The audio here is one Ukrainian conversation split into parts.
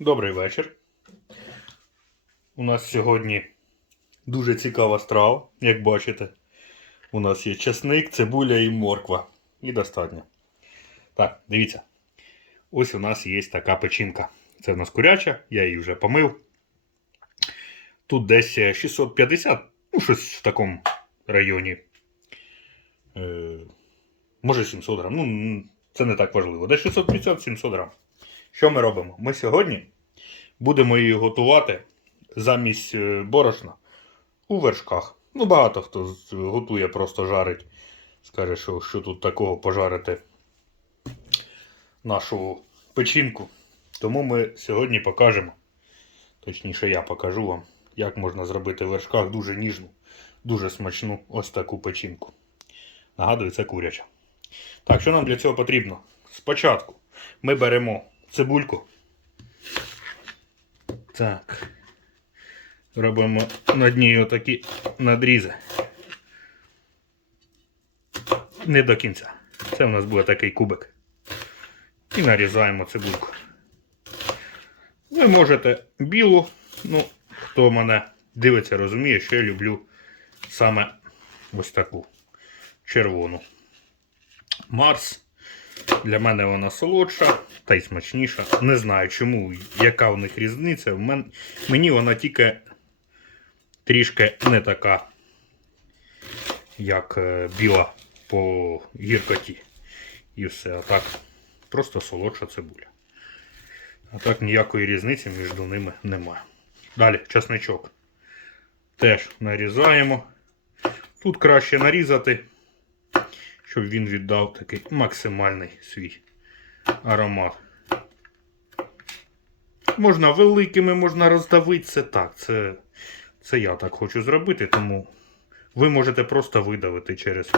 Добрий вечір. У нас сьогодні дуже цікава страва, як бачите. У нас є чесник, цибуля і морква. І достатньо. Так, дивіться. Ось у нас є така печінка. Це в нас куряча, я її вже помив. Тут десь е, 650, ну щось в такому районі. Е, може 700 грам. Ну, це не так важливо. Десь 650-700 грам. Що ми робимо? Ми сьогодні будемо її готувати замість е, борошна у вершках. Ну, багато хто готує, просто жарить. Скаже, що, що тут такого пожарити нашу печінку. Тому ми сьогодні покажемо, точніше, я покажу вам, як можна зробити в вершках дуже ніжну, дуже смачну ось таку печінку. Нагадую, це куряча. Так, що нам для цього потрібно? Спочатку ми беремо цибульку. Так. Робимо на дні отакі надрізи. Не до кінця. Це у нас буде такий кубик. І нарізаємо цибульку. Ви можете білу, ну, хто мене дивиться, розуміє, що я люблю саме ось таку червону. Марс. Для мене вона солодша та й смачніша. Не знаю чому, яка у них різниця. В мен... Мені вона тільки трішки не така, як е, біла по гіркоті. І все. А так, просто солодша цибуля. А так ніякої різниці між ними немає. Далі чесничок. Теж нарізаємо. Тут краще нарізати щоб він віддав такий максимальний свій аромат. Можна великими, можна роздавити це так. Це, це я так хочу зробити, тому ви можете просто видавити через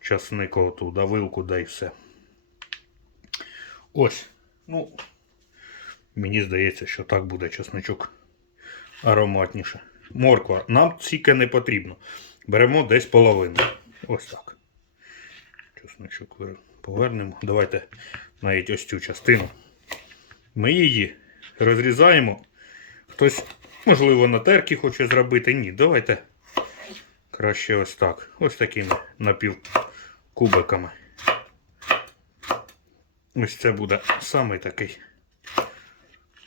часник оту давилку, да і все. Ось. Ну, мені здається, що так буде чесничок ароматніше. Морква. Нам тільки не потрібно. Беремо десь половину. Ось так. Чесничок вир- повернемо. Давайте навіть ось цю частину. Ми її розрізаємо. Хтось, можливо, на терки хоче зробити. Ні, давайте краще ось так. Ось такими напівкубиками. Ось це буде самий такий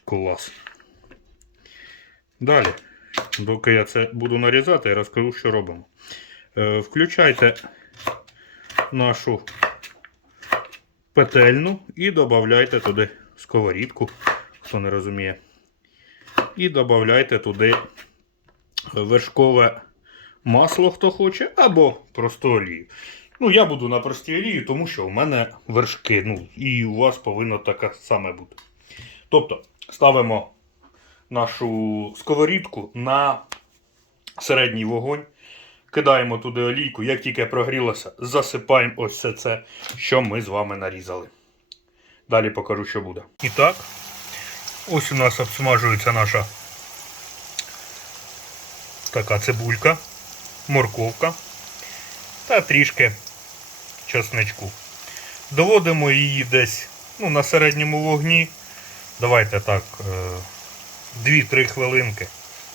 клас. Далі, доки я це буду нарізати, я розкажу, що робимо. Е, включайте нашу петельну і додавайте туди сковорідку, хто не розуміє. І додавайте туди вершкове масло, хто хоче, або просто олію. Ну, я буду на простій олії, тому що в мене вершки. Ну, і у вас повинно таке саме бути. Тобто, ставимо нашу сковорідку на середній вогонь. Кидаємо туди олійку, як тільки прогрілося, засипаємо ось все це, що ми з вами нарізали. Далі покажу, що буде. І так, ось у нас обсмажується наша така цибулька, морковка та трішки чесничку. Доводимо її десь ну, на середньому вогні. Давайте так, 2-3 хвилинки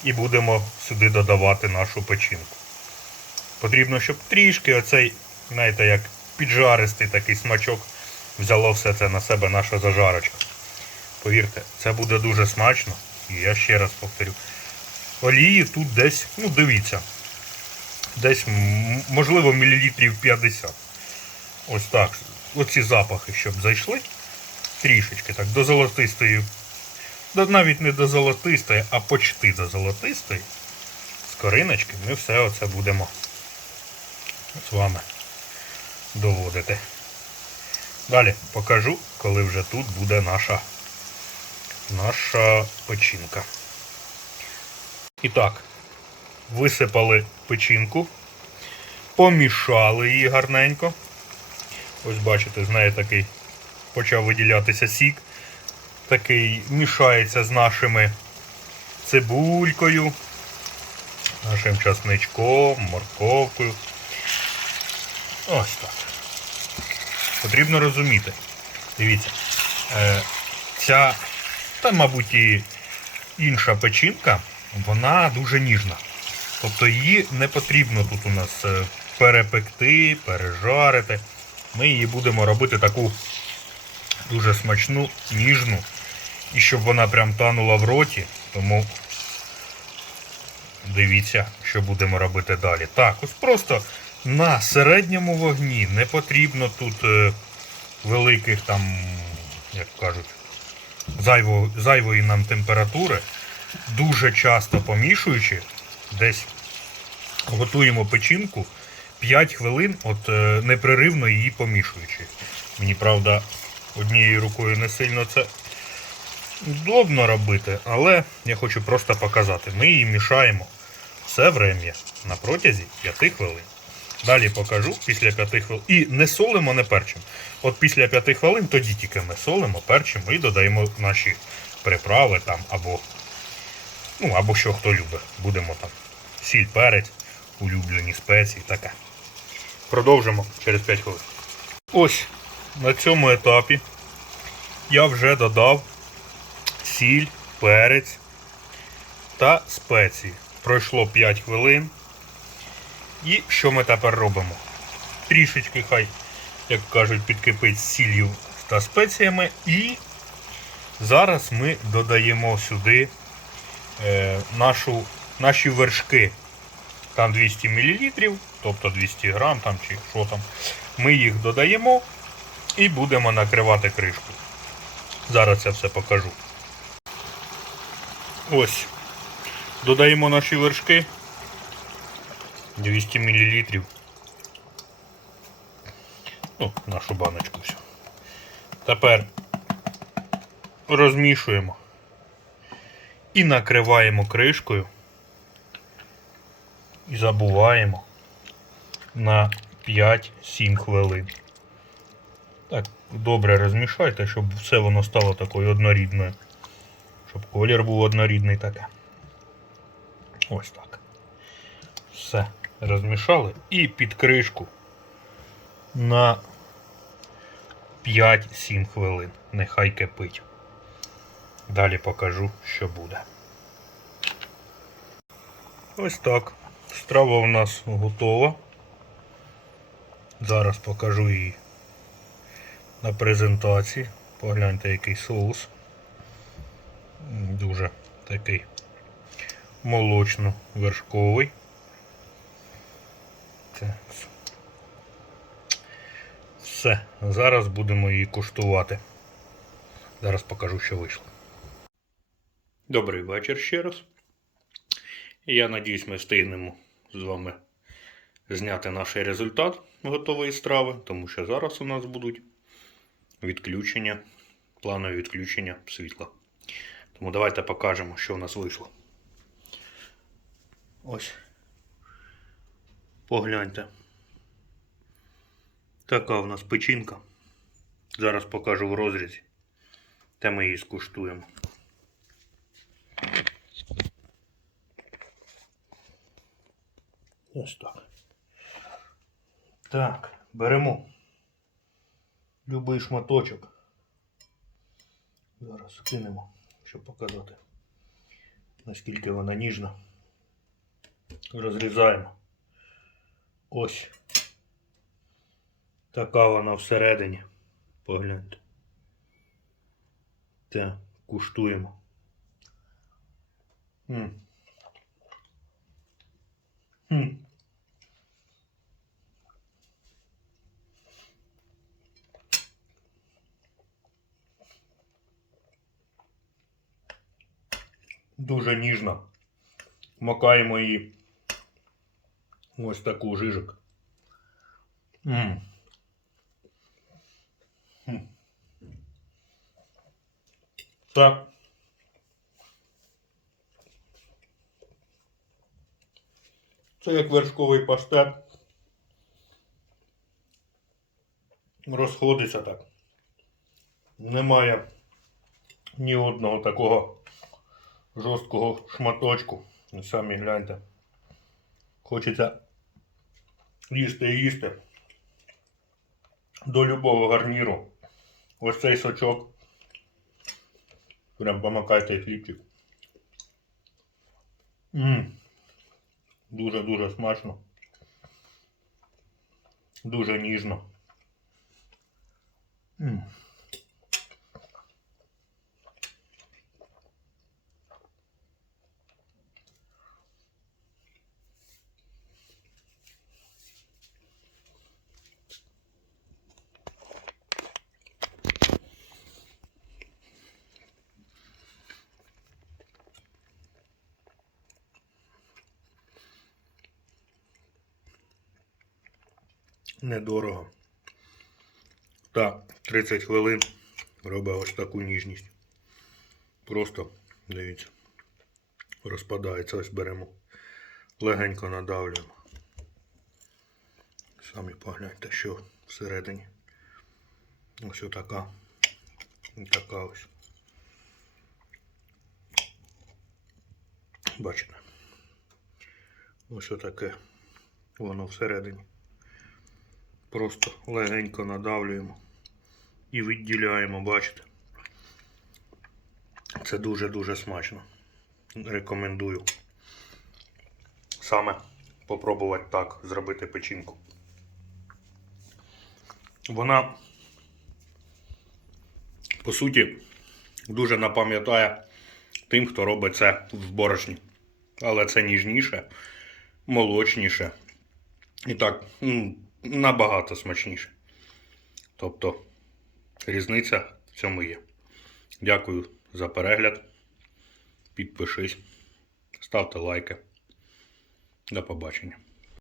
і будемо сюди додавати нашу печінку. Потрібно, щоб трішки оцей, знаєте, як піджаристий такий смачок взяло все це на себе наша зажарочка. Повірте, це буде дуже смачно. І я ще раз повторю. Олії тут десь, ну дивіться, десь, можливо, мілілітрів 50. Ось так. Оці запахи, щоб зайшли. Трішечки так, до золотистої. Навіть не до золотистої, а почти до золотистої. З кориночки ми все оце будемо з вами доводити. Далі покажу, коли вже тут буде наша, наша печінка. І так, висипали печінку, помішали її гарненько. Ось бачите, з неї такий почав виділятися сік. Такий мішається з нашими цибулькою, нашим часничком, морковкою. Ось так. Потрібно розуміти. Дивіться, е, ця та, мабуть, і інша печінка, вона дуже ніжна. Тобто її не потрібно тут у нас е, перепекти, пережарити. Ми її будемо робити таку дуже смачну, ніжну. І щоб вона прям танула в роті. Тому дивіться, що будемо робити далі. Так, ось просто на середньому вогні не потрібно тут е, великих там, як кажуть, зайво, зайвої нам температури. Дуже часто помішуючи, десь готуємо печінку 5 хвилин, от е, непреривно її помішуючи. Мені, правда, однією рукою не сильно це удобно робити, але я хочу просто показати. Ми її мішаємо все врем'я на протязі 5 хвилин. Далі покажу після 5 хвилин. І не солимо, не перчимо. От після 5 хвилин тоді тільки ми солимо, перчимо і додаємо наші приправи там або, ну, або що хто любить. Будемо там сіль, перець, улюблені спеції, таке. Продовжимо через 5 хвилин. Ось на цьому етапі я вже додав сіль, перець та спеції. Пройшло 5 хвилин. І що ми тепер робимо? Трішечки хай, як кажуть, підкипить з сіллю та спеціями. І зараз ми додаємо сюди е, нашу, наші вершки. Там 200 мл, тобто 200 грам там чи що там. Ми їх додаємо і будемо накривати кришку. Зараз я все покажу. Ось. Додаємо наші вершки. 200 мл. Ну, нашу баночку всю. Тепер розмішуємо і накриваємо кришкою. І забуваємо на 5-7 хвилин. Так, добре розмішайте, щоб все воно стало такою однорідною. Щоб колір був однорідний таке. Ось так. Все. Розмішали і під кришку на 5-7 хвилин. Нехай кипить. Далі покажу, що буде. Ось так. Страва у нас готова. Зараз покажу її на презентації. Погляньте, який соус. Дуже такий молочно-вершковий. Так. Все, зараз будемо її куштувати. Зараз покажу, що вийшло. Добрий вечір ще раз. Я надіюсь, ми встигнемо з вами зняти наш результат готової страви, тому що зараз у нас будуть відключення, планові відключення світла. Тому давайте покажемо, що у нас вийшло. Ось. Погляньте. Така у нас печінка. Зараз покажу в розрізі. Та ми її скуштуємо. Ось так. Так, беремо любий шматочок. Зараз кинемо, щоб показати, наскільки вона ніжна. Розрізаємо. Ось. Така вона всередині. Погляньте. Так, куштуємо. М. Хм. Дуже ніжна. Макаємо її ось таку жижик. М. Хм. Так. Це як вершковий паштет. Розходиться так. Немає ні одного такого жорсткого шматочку. Самі гляньте. Хочеться їсти і їсти. До любого гарніру. Ось цей сочок. Прям помакайте хлібчик. Дуже-дуже смачно. Дуже ніжно. М. Недорого. Та 30 хвилин робить ось таку ніжність. Просто, дивіться, розпадається, ось беремо. Легенько надавлюємо. Самі погляньте, що всередині. Ось отака. І така ось. Бачите? Ось отаке. Воно всередині. Просто легенько надавлюємо і відділяємо, бачите? Це дуже-дуже смачно. Рекомендую саме попробувати так зробити печінку. Вона, по суті, дуже напам'ятає тим, хто робить це в борошні. Але це ніжніше, молочніше. І так, м, набагато смачніше. Тобто, різниця в цьому є. Дякую за перегляд. Підпишись, ставте лайки. До побачення.